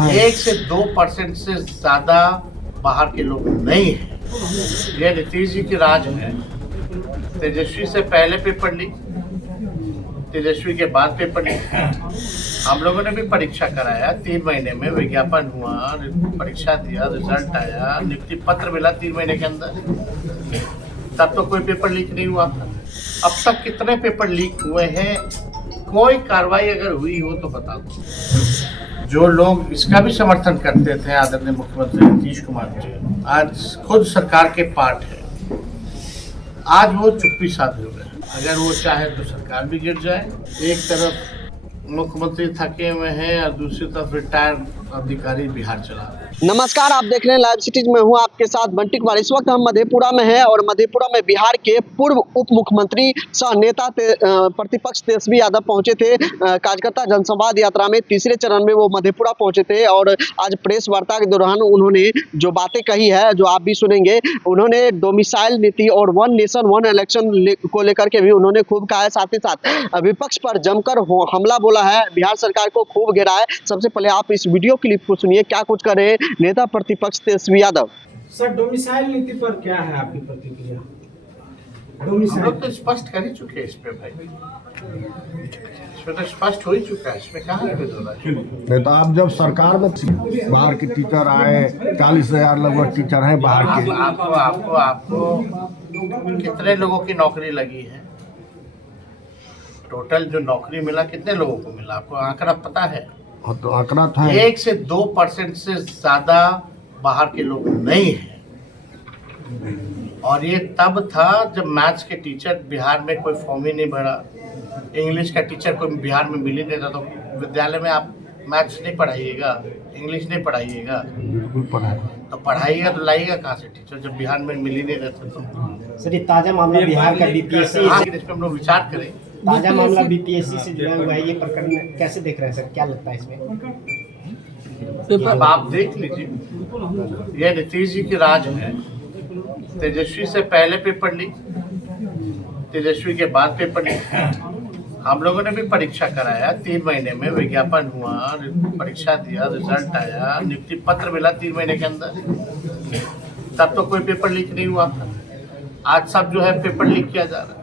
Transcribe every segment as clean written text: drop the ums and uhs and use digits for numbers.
1 से 2% से ज्यादा बाहर के लोग नहीं हैं। ये नीतीश जी की राज है। तेजस्वी से पहले पेपर लीक, तेजस्वी के बाद पेपर लीक। हम लोगों ने भी परीक्षा कराया, 3 महीने में विज्ञापन हुआ, परीक्षा दिया, रिजल्ट आया, नियुक्ति पत्र मिला 3 महीने के अंदर। तब तो कोई पेपर लीक नहीं हुआ था। अब तक कितने पेपर लीक हुए हैं? कोई कार्रवाई अगर हुई हो तो बता दो। जो लोग इसका भी समर्थन करते थे, आदरणीय मुख्यमंत्री नीतीश कुमार जी आज खुद सरकार के पार्ट है, आज वो चुप्पी साधे हुए हैं। अगर वो चाहे तो सरकार भी गिर जाए। एक तरफ मुख्यमंत्री थके हुए हैं और दूसरी तरफ रिटायर्ड अधिकारी बिहार चला रहे हैं। नमस्कार, आप देख रहे हैं लाइव सिटीज में हूं आपके साथ बंटी कुमार। इस वक्त हम मधेपुरा में हैं और मधेपुरा में बिहार के पूर्व उप मुख्यमंत्री सह नेता प्रतिपक्ष तेजस्वी यादव पहुंचे थे। कार्यकर्ता जनसंवाद यात्रा में तीसरे चरण में वो मधेपुरा पहुंचे थे और आज प्रेस वार्ता के दौरान उन्होंने जो बातें कही है, जो आप भी सुनेंगे, उन्होंने डोमिसाइल नीति और 1 नेशन 1 इलेक्शन को लेकर के भी उन्होंने खूब कहा है। साथ ही साथ विपक्ष पर जमकर हमला बोला है, बिहार सरकार को खूब घेरा है। सबसे पहले आप इस वीडियो क्लिप को सुनिए, क्या कुछ कर रहे हैं नेता प्रतिपक्ष तेजस्वी यादव। सर, डोमिसाइल नीति पर क्या है आपकी प्रतिक्रिया? हम लोग तो स्पष्ट कर ही चुके हैं इस पे भाई, इसमें तो स्पष्ट हो ही चुका है, इसमें कहाँ है नहीं तो आप जब सरकार में बाहर के टीचर आए, 40,000 लगभग टीचर हैं बाहर के। आपको कितने लोगों की नौकरी लगी है? टोटल जो नौकरी मिला कितने लोगों को मिला? आपको आंकड़ा पता है? तो आंकड़ा था 1 से 2% से ज्यादा बाहर के लोग नहीं हैं। और ये तब था जब मैथ्स के टीचर बिहार में कोई फॉर्म ही नहीं भरा, इंग्लिश का टीचर कोई बिहार में मिल ही नहीं था। तो विद्यालय में आप मैथ्स नहीं पढ़ाइएगा, इंग्लिश नहीं पढ़ाइएगा, बिल्कुल पढ़ाए तो पढ़ाइएगा तो लाइएगा कहाँ से टीचर जब बिहार में मिल ही नहीं रहते? तो सर, ये ताजा मामला बिहार का बीपीएससी, इस पर हम लोग विचार करें। ताजा मामला बीपीएससी से जुड़ा हुआ है, ये प्रकरण कैसे देख रहे हैं सर? क्या लगता है इसमें? अब आप देख लीजिए, यह नीतीश जी की राज है। तेजस्वी से पहले पेपर लीक, तेजस्वी के बाद पेपर लीक। हम लोगों ने भी परीक्षा कराया, 3 महीने में विज्ञापन हुआ, परीक्षा दिया, रिजल्ट आया, नियुक्ति पत्र मिला 3 महीने के अंदर। तब तो कोई पेपर लीक नहीं हुआ था। आज सब जो है पेपर लीक किया जा रहा है।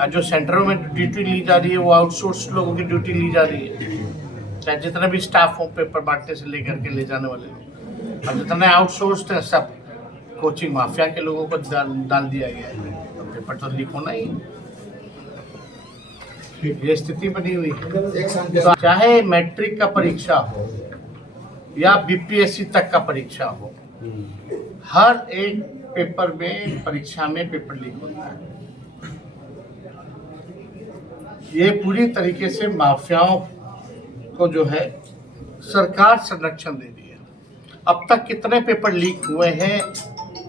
आज जो सेंटरों में ड्यूटी ली जा रही है वो आउटसोर्स लोगों की ड्यूटी ली जा रही है। चाहे जितने भी स्टाफ हो, पेपर बांटने से लेकर के ले जाने वाले लोग, और जितने आउटसोर्स्ड है सब कोचिंग माफिया के लोगों को डाल दिया गया है। तो पेपर तो लीक होना ही, ये स्थिति बनी हुई है। चाहे मैट्रिक का परीक्षा हो या बीपीएससी तक का परीक्षा हो, हर एक पेपर में, परीक्षा में पेपर लीक होता है। ये पूरी तरीके से माफियाओं को जो है सरकार संरक्षण दे रही है। अब तक कितने पेपर लीक हुए हैं?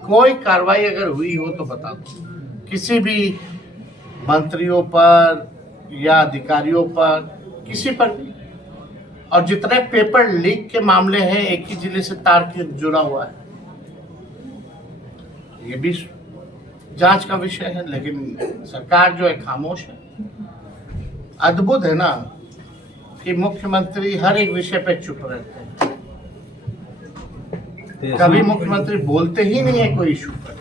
कोई कार्रवाई अगर हुई हो तो बता दो। किसी भी मंत्रियों पर या अधिकारियों पर, किसी पर भी। और जितने पेपर लीक के मामले हैं, एक ही जिले से तार के जुड़ा हुआ है। ये भी जांच का विषय है, लेकिन सरकार जो है खामोश है। अद्भुत है ना कि मुख्यमंत्री हर एक विषय पे चुप रहते हैं। कभी मुख्यमंत्री बोलते ही नहीं है कोई इशू पर।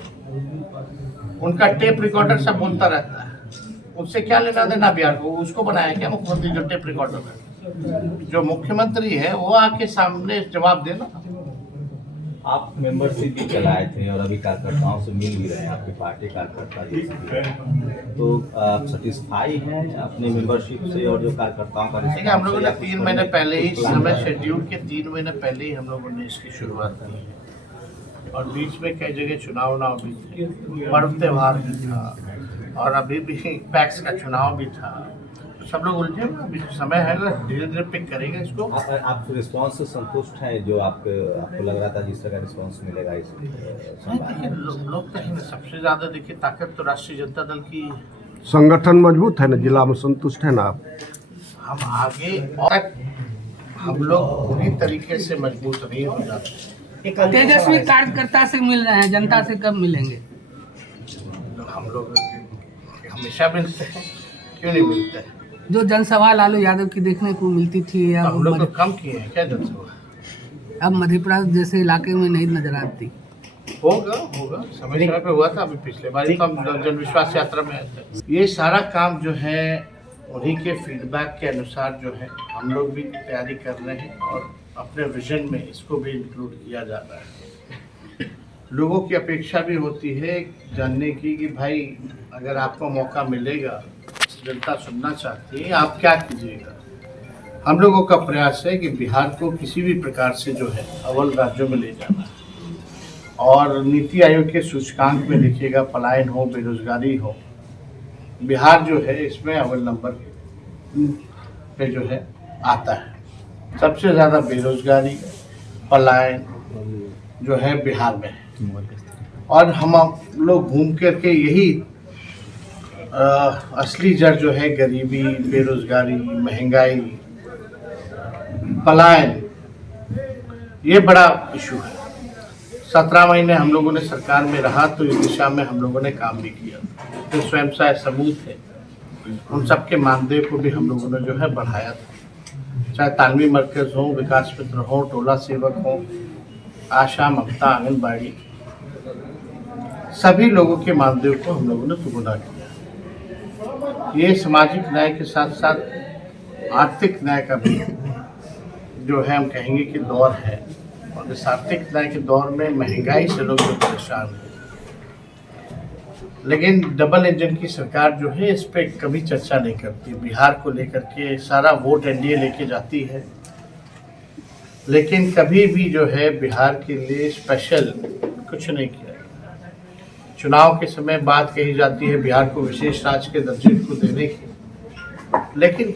उनका टेप रिकॉर्डर सब बोलता रहता है। उससे क्या लेना देना बिहार को? उसको बनाया क्या मुख्यमंत्री जो टेप रिकॉर्डर है? जो मुख्यमंत्री है वो आके सामने जवाब देना। आप मेंबरशिप भी चलाए थे और अभी कार्यकर्ताओं से मिल भी रहे हैं, आपके पार्टी कार्यकर्ता जैसे, तो आप सेटिस्फाई हैं अपने मेंबरशिप से और जो कार्यकर्ताओं का? देखिए, हम लोगों ने 3 महीने पहले ही, समय शेड्यूल के 3 महीने पहले ही हम लोगों ने इसकी शुरुआत की है। और बीच में कई जगह चुनाव भी थे, पर्व त्योहार भी था, और अभी भी पैक्स का चुनाव भी था। सब लोग उलझे हुए, अभी समय है, धीरे धीरे पिक करेंगे इसको। आप रिस्पांस से संतुष्ट हैं? जो आपको लग रहा था जिस तरह का रिस्पांस मिलेगा इस देखिए, लोग कहीं सबसे ज्यादा देखिए ताकत तो राष्ट्रीय जनता दल की। संगठन मजबूत है ना, जिला में संतुष्ट है ना आप? हम आगे तक हम लोग पूरी तरीके से मजबूत नहीं हो जाते। तेजस्वी कार्यकर्ता से मिल रहे हैं, जनता से कब मिलेंगे? तो हम लोग हमेशा मिलते हैं, क्यों नहीं मिलते हैं? जो जनसभा लालू यादव की देखने को मिलती थी तो हम लोग तो अब कम किए हैं क्या जनसभा? मधेपुरा जैसे इलाके में नहीं नजर आती। होगा होगा, समय समय पे हुआ था। अभी पिछले बार तो हम जन विश्वास यात्रा में आए थे। ये सारा काम जो है उन्हीं के फीडबैक के अनुसार जो है हम लोग भी तैयारी कर रहे हैं और अपने विजन में इसको भी इंक्लूड किया जा रहा है। लोगों की अपेक्षा भी होती है जानने की कि भाई अगर आपको मौका मिलेगा, जनता सुनना चाहती है, आप क्या कीजिएगा। हम लोगों का प्रयास है कि बिहार को किसी भी प्रकार से जो है अव्वल राज्यों में ले जाना है। और नीति आयोग के सूचकांक में देखिएगा, पलायन हो, बेरोजगारी हो, बिहार जो है इसमें अव्वल नंबर पे जो है आता है। सबसे ज़्यादा बेरोजगारी, पलायन जो है बिहार में है। और हम लोग घूम कर के यही असली जड़ जो है गरीबी, बेरोजगारी, महंगाई, पलायन, ये बड़ा इशू है। 17 महीने हम लोगों ने सरकार में रहा तो इस दिशा में हम लोगों ने काम भी किया। जो स्वयं सहायता समूह थे उन सबके मानदेय को भी हम लोगों ने जो है बढ़ाया था। चाहे तालमी मरकज हो, विकास मित्र हो, टोला सेवक हो, आशा, ममता, आंगनबाड़ी, सभी लोगों के मानदेय को हम लोगों ने दुगुना किया। ये सामाजिक न्याय के साथ साथ आर्थिक न्याय का भी जो है हम कहेंगे कि दौर है। और इस आर्थिक न्याय के दौर में महंगाई से लोग जो परेशान हैं, लेकिन डबल इंजन की सरकार जो है इस पर कभी चर्चा नहीं करती। बिहार को लेकर के सारा वोट एनडीए लेके जाती है, लेकिन कभी भी जो है बिहार के लिए स्पेशल कुछ नहीं किया। चुनाव के समय बात कही जाती है बिहार को विशेष राज्य के दर्जे को देने की, लेकिन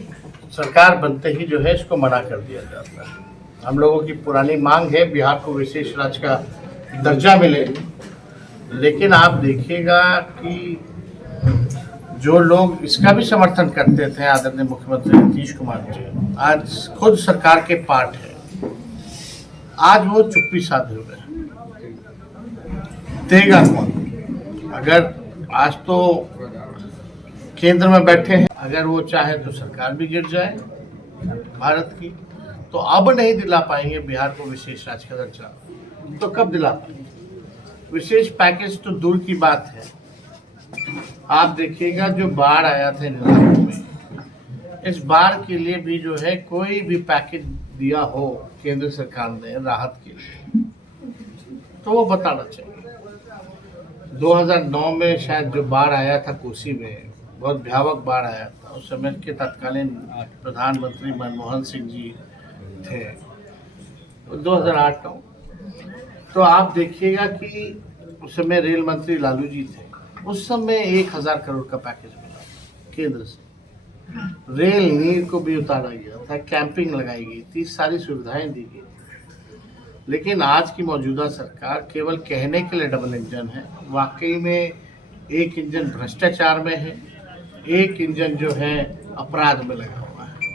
सरकार बनते ही जो है इसको मना कर दिया जाता है। हम लोगों की पुरानी मांग है बिहार को विशेष राज्य का दर्जा मिले, लेकिन आप देखिएगा कि जो लोग इसका भी समर्थन करते थे, आदरणीय मुख्यमंत्री नीतीश कुमार जी, आज खुद सरकार के पार्ट है, आज वो चुप्पी साधे हुए हैं। देगा कौन? अगर आज तो केंद्र में बैठे हैं, अगर वो चाहे तो सरकार भी गिर जाए भारत की, तो अब नहीं दिला पाएंगे बिहार को विशेष राज्य का दर्जा, तो कब दिला पाएंगे? विशेष पैकेज तो दूर की बात है। आप देखिएगा जो बाढ़ आया था इन इलाकों में, इस बाढ़ के लिए भी जो है कोई भी पैकेज दिया हो केंद्र सरकार ने राहत के लिए, तो वो बताना चाहिए। 2009 में शायद जो बाढ़ आया था कोसी में, बहुत भयावह बाढ़ आया था। उस समय के तत्कालीन प्रधानमंत्री मनमोहन सिंह जी थे, 2008 का। तो आप देखिएगा कि उस समय रेल मंत्री लालू जी थे, उस समय 1000 करोड़ का पैकेज मिला केंद्र से। रेल नीर को भी उतारा गया था, कैंपिंग लगाई गई थी, सारी सुविधाएं दी गई। लेकिन आज की मौजूदा सरकार केवल कहने के लिए डबल इंजन है, वाकई में एक इंजन भ्रष्टाचार में है, एक इंजन जो है अपराध में लगा हुआ है।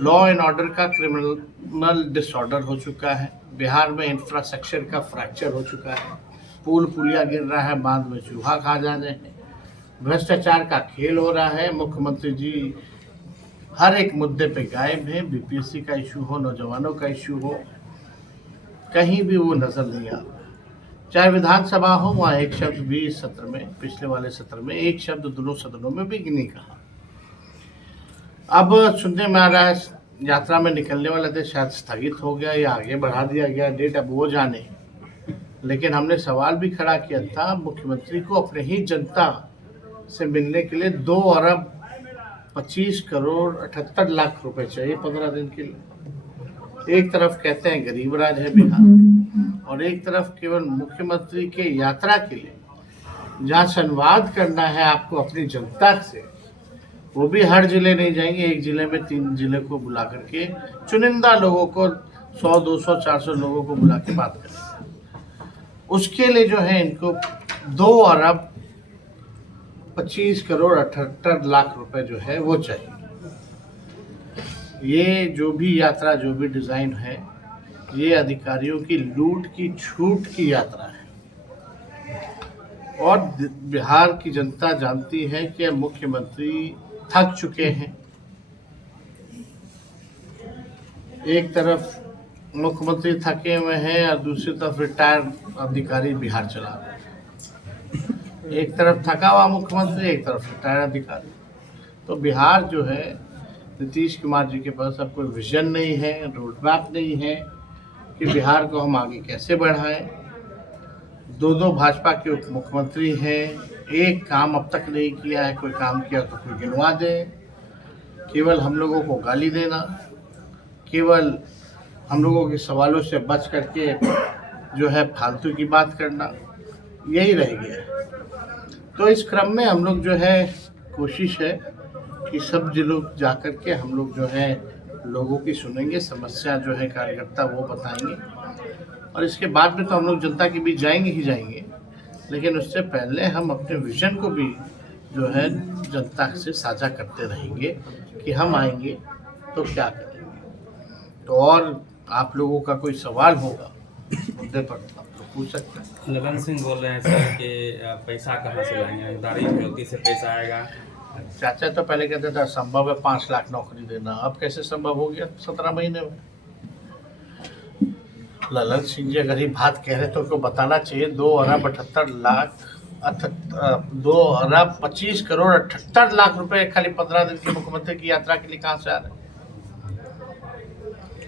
लॉ एंड ऑर्डर का क्रिमिनल डिसऑर्डर हो चुका है। बिहार में इंफ्रास्ट्रक्चर का फ्रैक्चर हो चुका है, पुल पुलिया गिर रहा है, बांध में चूहा खा जा रहे हैं, भ्रष्टाचार का खेल हो रहा है। मुख्यमंत्री जी हर एक मुद्दे पे गायब है। बीपीएससी का इशू हो, नौजवानों का इशू हो, कहीं भी वो नजर नहीं आ रहा। चाहे विधानसभा हो, वहाँ एक शब्द भी इस सत्र में, पिछले वाले सत्र में एक शब्द दोनों सदनों में भी नहीं कहा। अब सुनने में आ रहा है यात्रा में निकलने वाले थे, शायद स्थगित हो गया या आगे बढ़ा दिया गया डेट, अब वो जाने। लेकिन हमने सवाल भी खड़ा किया था, मुख्यमंत्री को अपने ही जनता से मिलने के लिए 2 अरब 25 करोड़ 78 लाख रुपए चाहिए 15 दिन के लिए। एक तरफ कहते हैं गरीब राज है बिहार, और एक तरफ केवल मुख्यमंत्री के यात्रा के लिए जहाँ संवाद करना है आपको अपनी जनता से, वो भी हर जिले नहीं जाएंगे, एक जिले में 3 जिले को बुला करके चुनिंदा लोगों को 100, 200, 400 लोगों को बुला के बात करें। उसके लिए जो है इनको 2 अरब 25 करोड़ 78 लाख रुपए जो है वो चाहिए। ये जो भी यात्रा, जो भी डिज़ाइन है, ये अधिकारियों की लूट की छूट की यात्रा है। और बिहार की जनता जानती है कि मुख्यमंत्री थक चुके हैं, एक तरफ मुख्यमंत्री थके हुए हैं और दूसरी तरफ रिटायर्ड अधिकारी बिहार चला रहे हैं। एक तरफ थका हुआ मुख्यमंत्री, एक तरफ रिटायर्ड अधिकारी। तो बिहार जो है, नीतीश कुमार जी के पास अब कोई विजन नहीं है, रोड मैप नहीं है कि बिहार को हम आगे कैसे बढ़ाएं। दो भाजपा के उप मुख्यमंत्री हैं, एक काम अब तक नहीं किया है, कोई काम किया तो कोई गिनवा दे। केवल हम लोगों को गाली देना, केवल हम लोगों के सवालों से बच करके जो है फालतू की बात करना, यही रह गया है। तो इस क्रम में हम लोग जो है, कोशिश है कि सब जिलों जा कर के हम लोग जो है लोगों की सुनेंगे, समस्या जो है कार्यकर्ता वो बताएंगे, और इसके बाद में तो हम लोग जनता के बीच जाएंगे ही जाएंगे। लेकिन उससे पहले हम अपने विजन को भी जो है जनता से साझा करते रहेंगे कि हम आएंगे तो क्या करेंगे। तो और आप लोगों का कोई सवाल होगा मुद्दे पर आप तो पूछ सकते हैं। ललन सिंह बोल रहे हैं सर कि पैसा कहाँ से लाएंगे, दारी कटौती से पैसा आएगा। चाचा तो पहले कहते थे संभव है 5 लाख नौकरी देना, अब कैसे संभव हो गया 17 महीने में। ललन सिंह जी अगर ये बात कह रहे तो उनको बताना चाहिए 2 अरब 25 करोड़ 78 लाख रुपए खाली 15 दिन के मुख्यमंत्री की यात्रा के लिए कहाँ से आ रहे हैं।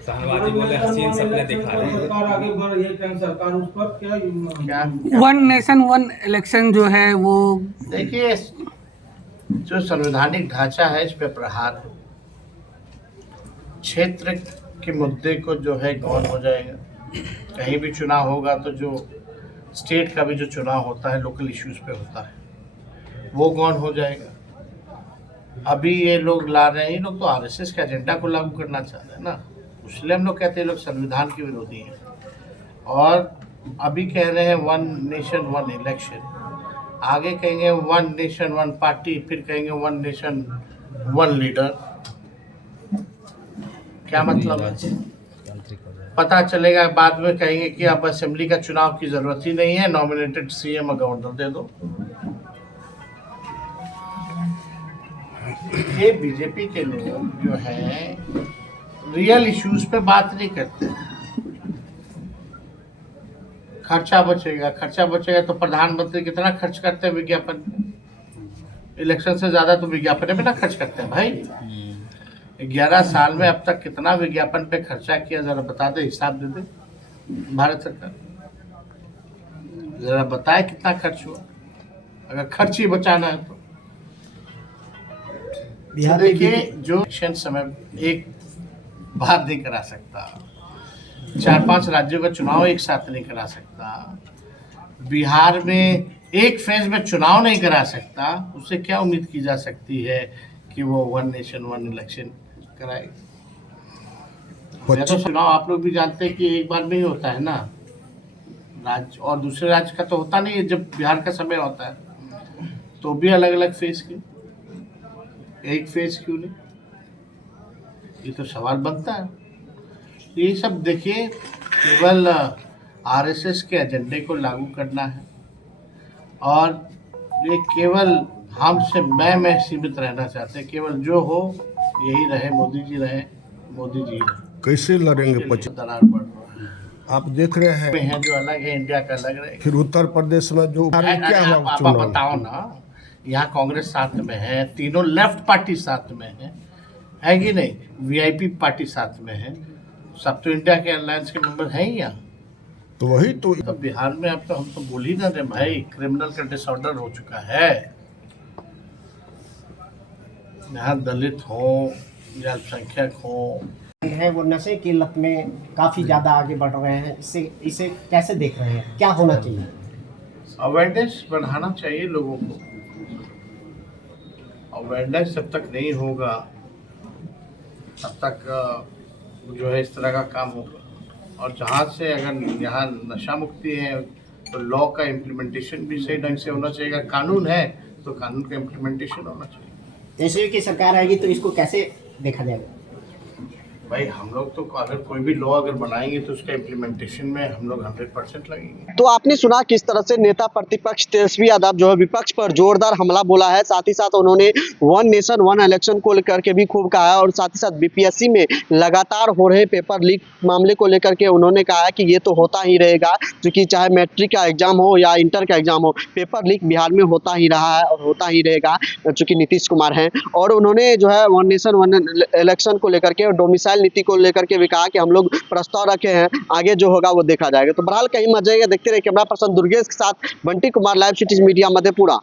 शाहनवाजी बोले हसीन सपने दिखा रहे हैं। क्या वन नेशन वन इलेक्शन जो है वो, देखिए, जो संवैधानिक ढांचा है इस पे प्रहार है। क्षेत्र के मुद्दे को जो है गौन हो जाएगा। कहीं भी चुनाव होगा तो जो स्टेट का भी जो चुनाव होता है लोकल इश्यूज पे होता है, वो गौन हो जाएगा। अभी ये लोग ला रहे हैं, ये लोग तो आरएसएस के एजेंडा को लागू करना चाह रहे हैं ना, इसलिए हम लोग कहते हैं लोग संविधान के विरोधी हैं। और अभी कह रहे हैं 1 नेशन 1 इलेक्शन, आगे कहेंगे 1 नेशन 1 पार्टी, फिर कहेंगे 1 नेशन 1 लीडर। क्या मतलब है? पता चलेगा बाद में कहेंगे कि अब असेंबली का चुनाव की जरूरत ही नहीं है, नॉमिनेटेड सीएम और गवर्नर दे दो। ये बीजेपी के लोग जो हैं रियल इश्यूज पे बात नहीं करते। खर्चा बचेगा तो प्रधानमंत्री कितना खर्च करते हैं विज्ञापन, इलेक्शन से ज्यादा तो विज्ञापन में ना खर्च करते हैं भाई। 11 साल में अब तक कितना विज्ञापन पे खर्चा किया, जरा बता दे, हिसाब दे दे भारत सरकार, जरा बताए कितना खर्च हुआ, अगर खर्च ही बचाना है तो। बिहार देखिए, जो इलेक्शन समय एक बार नहीं करा सकता, 4-5 राज्यों का चुनाव एक साथ नहीं करा सकता, बिहार में एक फेज में चुनाव नहीं करा सकता, उससे क्या उम्मीद की जा सकती है कि वो 1 नेशन 1 इलेक्शन कराएगा। तो चुनाव आप लोग भी जानते हैं कि एक बार में ही होता है ना, राज्य और दूसरे राज्य का तो होता नहीं है। जब बिहार का समय होता है तो भी अलग अलग फेज क्यों, एक फेज क्यों नहीं, ये तो सवाल बनता है। ये सब देखिए, केवल आरएसएस के एजेंडे को लागू करना है, और ये केवल हमसे मैं सीमित रहना चाहते हैं। केवल जो हो यही रहे, मोदी जी रहे। कैसे लड़ेंगे? दरार बढ़ रहा है, आप देख रहे हैं जो अलग है, इंडिया का अलग रहे। फिर उत्तर प्रदेश में जो क्या हुआ आप चुनाव, बताओ ना, यहाँ कांग्रेस साथ में है, तीनों लेफ्ट पार्टी साथ में है कि नहीं, वीआईपी पार्टी साथ में है, सब तो इंडिया के अलायंस के मेंबर हैं ही यहाँ। तो वही तो बिहार में अब तो हम तो बोल ही ना रहे भाई, क्रिमिनल का डिसऑर्डर हो चुका है। यहाँ दलित हो या अल्पसंख्यक हो है वो नशे की लत में काफी ज्यादा आगे बढ़ रहे हैं, इसे कैसे देख रहे हैं, क्या होना चाहिए? अवेयरनेस बढ़ाना चाहिए लोगों को। अवेयरनेस जब तक नहीं होगा तब तक जो है इस तरह का काम होगा। और जहाँ से अगर यहाँ नशा मुक्ति है तो लॉ का इम्प्लीमेंटेशन भी सही ढंग से होना चाहिए। अगर कानून है तो कानून का इम्प्लीमेंटेशन होना चाहिए। जैसे की सरकार आएगी तो इसको कैसे देखा जाएगा? भाई हम लोग तो अगर कोई भी लॉ अगर बनाएंगे तो उसका इम्प्लीमेंटेशन में हम लोग 100% लगेंगे। तो आपने सुना किस तरह से नेता प्रतिपक्ष तेजस्वी यादव जो है विपक्ष पर जोरदार हमला बोला है। साथ ही साथ उन्होंने वन नेशन वन इलेक्शन को लेकर के भी खूब कहा है और साथ ही साथ बीपीएससी में लगातार हो रहे पेपर लीक मामले को लेकर के उन्होंने कहा है कि ये तो होता ही रहेगा, क्योंकि चाहे मैट्रिक का एग्जाम हो या इंटर का एग्जाम हो, पेपर लीक बिहार में होता ही रहा है और होता ही रहेगा, चूंकि नीतीश कुमार हैं। और उन्होंने जो है वन नेशन वन इलेक्शन को लेकर के और डोमिसाइल नीति को लेकर के भी कहा कि हम लोग प्रस्ताव रखे हैं, आगे जो होगा वो देखा जाएगा। तो बहरहाल कहीं मजे देखते रहे। कैमरा पर्सन दुर्गेश के साथ Bunty Kumar, live cities media, Madhepura.